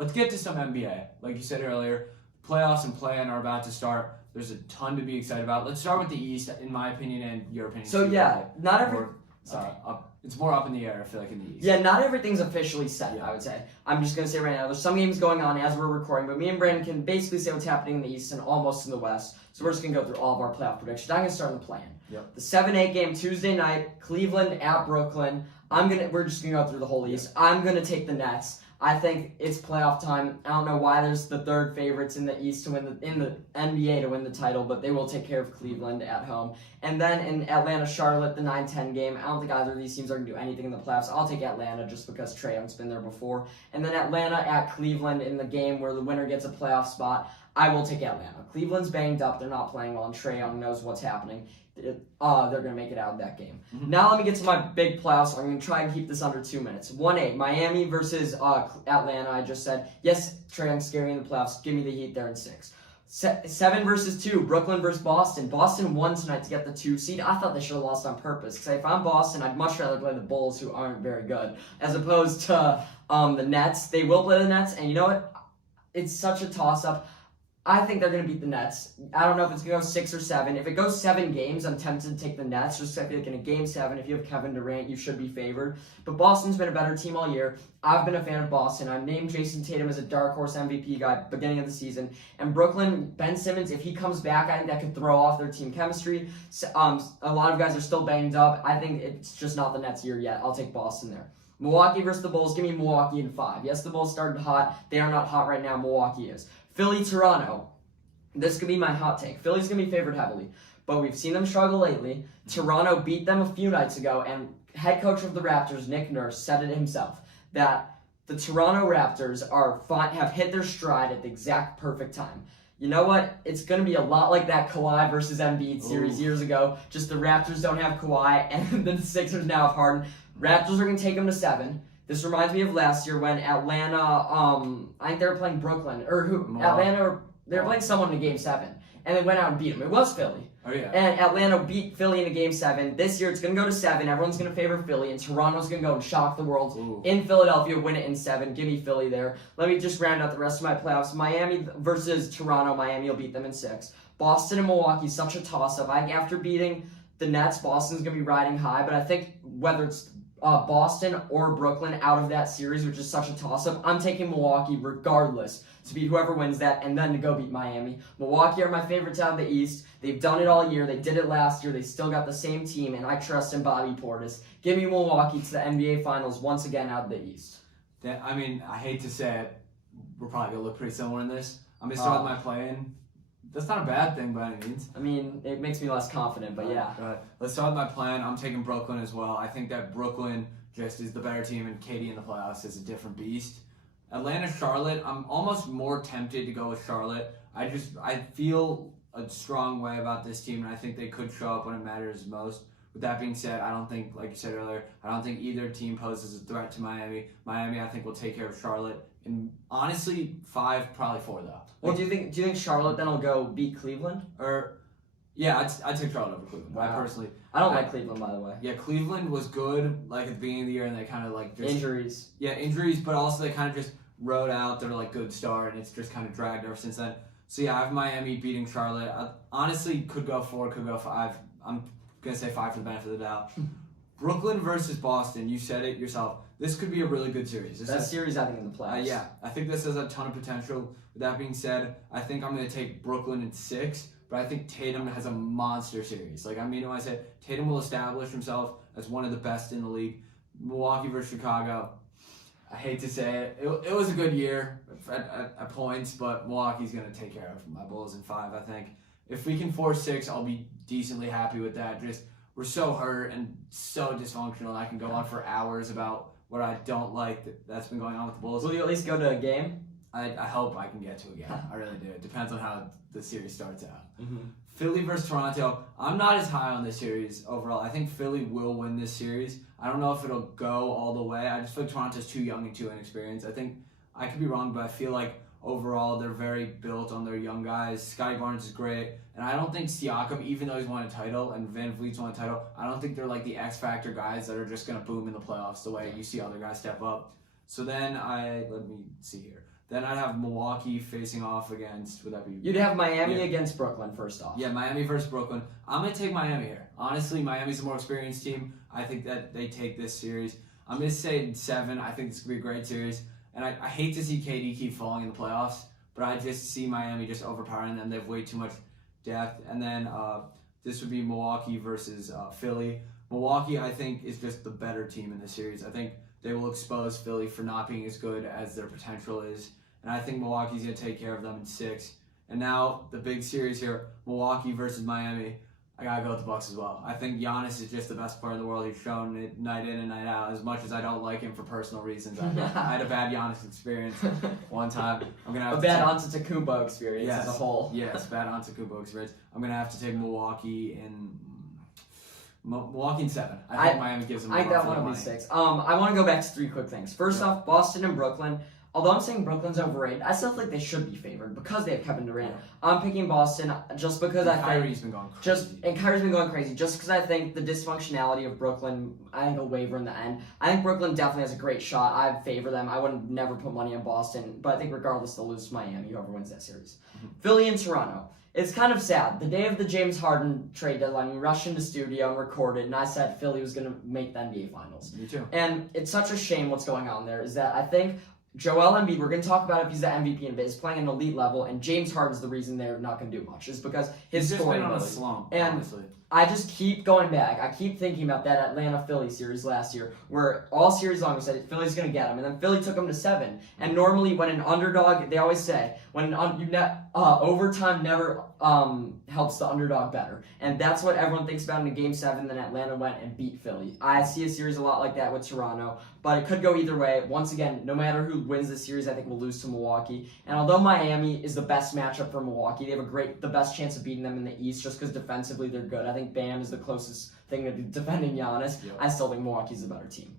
let's get to some NBA. Like you said earlier, playoffs and play-in are about to start. There's a ton to be excited about. Let's start with the East, in my opinion, and your opinion. So yeah, not every. It's more up in the air, I feel like, in the East. Yeah, not everything's officially set, I would say. I'm just going to say right now, there's some games going on as we're recording, but me and Brandon can basically say what's happening in the East and almost in the West. So we're just going to go through all of our playoff predictions. I'm going to start in the play-in. Yep. The 7-8 game Tuesday night, Cleveland at Brooklyn. We're just going to go through the whole East. I'm going to take the Nets. I think it's playoff time. I don't know why there's the third favorites in the East to win in the NBA to win the title, but they will take care of Cleveland at home. And then in Atlanta, Charlotte, the 9-10 game. I don't think either of these teams are going to do anything in the playoffs. I'll take Atlanta just because Trae Young's been there before. And then Atlanta at Cleveland in the game where the winner gets a playoff spot. I will take Atlanta. Cleveland's banged up. They're not playing well, and Trae Young knows what's happening. They're going to make it out of that game. Mm-hmm. Now let me get to my big playoffs. I'm going to try and keep this under 2 minutes. 1-8, Miami versus Atlanta. I just said, yes, Trae Young's scary in the playoffs. Give me the Heat there in 6. 7 versus 2, Brooklyn versus Boston. Boston won tonight to get the 2 seed. I thought they should have lost on purpose. Because if I'm Boston, I'd much rather play the Bulls, who aren't very good, as opposed to the Nets. They will play the Nets, and you know what? It's such a toss-up. I think they're going to beat the Nets. I don't know if it's going to go 6 or 7. If it goes 7 games, I'm tempted to take the Nets. Just like in a game 7, if you have Kevin Durant, you should be favored. But Boston's been a better team all year. I've been a fan of Boston. I've named Jason Tatum as a dark horse MVP guy beginning of the season. And Brooklyn, Ben Simmons, if he comes back, I think that could throw off their team chemistry. A lot of guys are still banged up. I think it's just not the Nets' year yet. I'll take Boston there. Milwaukee versus the Bulls. Give me Milwaukee in 5. Yes, the Bulls started hot. They are not hot right now. Milwaukee is. Philly, Toronto. This could be my hot take. Philly's going to be favored heavily, but we've seen them struggle lately. Toronto beat them a few nights ago, and head coach of the Raptors, Nick Nurse, said it himself, that the Toronto Raptors have hit their stride at the exact perfect time. You know what? It's going to be a lot like that Kawhi versus Embiid series years ago. Just the Raptors don't have Kawhi, and the Sixers now have Harden. Raptors are going to take them to 7. This reminds me of last year when Atlanta, I think they were playing Brooklyn, or who? Atlanta. They were playing someone in Game 7, and they went out and beat them. It was Philly. Oh, yeah. And Atlanta beat Philly in a Game 7. This year, it's going to go to 7. Everyone's going to favor Philly, and Toronto's going to go and shock the world in Philadelphia, win it in 7. Give me Philly there. Let me just round out the rest of my playoffs. Miami versus Toronto. Miami will beat them in 6. Boston and Milwaukee, such a toss-up. I think after beating the Nets, Boston's going to be riding high, but I think whether it's Boston or Brooklyn out of that series, which is such a toss-up, I'm taking Milwaukee regardless to beat whoever wins that and then to go beat Miami. Milwaukee are my favorites out of the East. They've done it all year. They did it last year. They still got the same team, and I trust in Bobby Portis. Give me Milwaukee to the NBA Finals once again out of the East. I mean, I hate to say it. We're probably going to look pretty similar in this. I'm going to start with my play-in. That's not a bad thing by any means. I mean, it makes me less confident, but yeah. Let's start with my plan. I'm taking Brooklyn as well. I think that Brooklyn just is the better team, and KD in the playoffs is a different beast. Atlanta, Charlotte, I'm almost more tempted to go with Charlotte. I feel a strong way about this team, and I think they could show up when it matters most. With that being said, I don't think, like you said earlier, I don't think either team poses a threat to Miami. Miami, I think, will take care of Charlotte. And honestly, 5, probably 4, though. Well, do you think Charlotte then will go beat Cleveland? Yeah, I'd take Charlotte over Cleveland. Wow. I don't like Cleveland, by the way. Yeah, Cleveland was good like at the beginning of the year, and they kind of like just injuries. Yeah, injuries, but also they kind of just rode out their like good start, and it's just kind of dragged ever since then. So yeah, I have Miami beating Charlotte. I honestly could go 4, could go 5. I'm gonna say 5 for the benefit of the doubt. Brooklyn versus Boston. You said it yourself. This could be a really good series. Series, I think, in the playoffs. Yeah, I think this has a ton of potential. With that being said, I think I'm gonna take Brooklyn in 6. But I think Tatum has a monster series. Like, I mean, when I said Tatum will establish himself as one of the best in the league. Milwaukee versus Chicago. I hate to say it. It was a good year at points, but Milwaukee's going to take care of my Bulls in 5, I think. If we can force 6, I'll be decently happy with that. Just, we're so hurt and so dysfunctional, and I can go on for hours about what I don't like that's been going on with the Bulls. Will you at least go to a game? I hope I can get to a game. I really do. It depends on how the series starts out. Mm-hmm. Philly versus Toronto. I'm not as high on this series overall. I think Philly will win this series. I don't know if it'll go all the way. I just feel like Toronto's too young and too inexperienced. I think I could be wrong, but I feel like overall they're very built on their young guys. Scotty Barnes is great. And I don't think Siakam, even though he's won a title, and Van Vliet's won a title, I don't think they're like the X-Factor guys that are just going to boom in the playoffs the way you see other guys step up. So then let me see here. Then I'd have Milwaukee facing off against, would that be? You'd have Miami against Brooklyn first off. Yeah, Miami versus Brooklyn. I'm going to take Miami here. Honestly, Miami's a more experienced team. I think that they take this series. I'm going to say in 7. I think this could be a great series. And I hate to see KD keep falling in the playoffs, but I just see Miami just overpowering them. They have way too much depth. And then this would be Milwaukee versus Philly. Milwaukee, I think, is just the better team in this series. I think they will expose Philly for not being as good as their potential is. And I think Milwaukee's going to take care of them in 6. And now the big series here, Milwaukee versus Miami. I got to go with the Bucks as well. I think Giannis is just the best player in the world. He's shown it night in and night out. As much as I don't like him for personal reasons, I had a bad Giannis experience one time. I'm gonna have a bad Antetokounmpo experience as a whole. Yes, bad Antetokounmpo experience. I'm going to have to take Milwaukee in 7. I think Miami gives them. I think that one will be 6. I want to go back to 3 quick things. First off, Boston and Brooklyn. Although I'm saying Brooklyn's overrated, I still think they should be favored because they have Kevin Durant. I'm picking Boston just because I think Kyrie's been going crazy. Kyrie's been going crazy. Just because I think the dysfunctionality of Brooklyn, I think will waver in the end. I think Brooklyn definitely has a great shot. I favor them. I would never put money on Boston, but I think regardless they'll lose to Miami, whoever wins that series. Philly and Toronto. It's kind of sad. The day of the James Harden trade deadline, we rushed into studio and recorded, and I said Philly was going to make the NBA Finals. Me too. And it's such a shame what's going on there is that I think Joel Embiid, we're going to talk about if he's the MVP and is playing at an elite level, and James Harden's the reason they're not going to do much. Is because his scoring on a ability. slump, and honestly. I just keep going back. I keep thinking about that Atlanta-Philly series last year, where all series long we said Philly's going to get him, and then Philly took him to 7. And normally when an underdog, they always say, when overtime never helps the underdog better. And that's what everyone thinks about in a Game 7, then Atlanta went and beat Philly. I see a series a lot like that with Toronto, but it could go either way. Once again, no matter who wins this series, I think we'll lose to Milwaukee. And although Miami is the best matchup for Milwaukee, they have the best chance of beating them in the East just because defensively they're good. I think Bam is the closest thing to defending Giannis. Yep. I still think Milwaukee's the better team.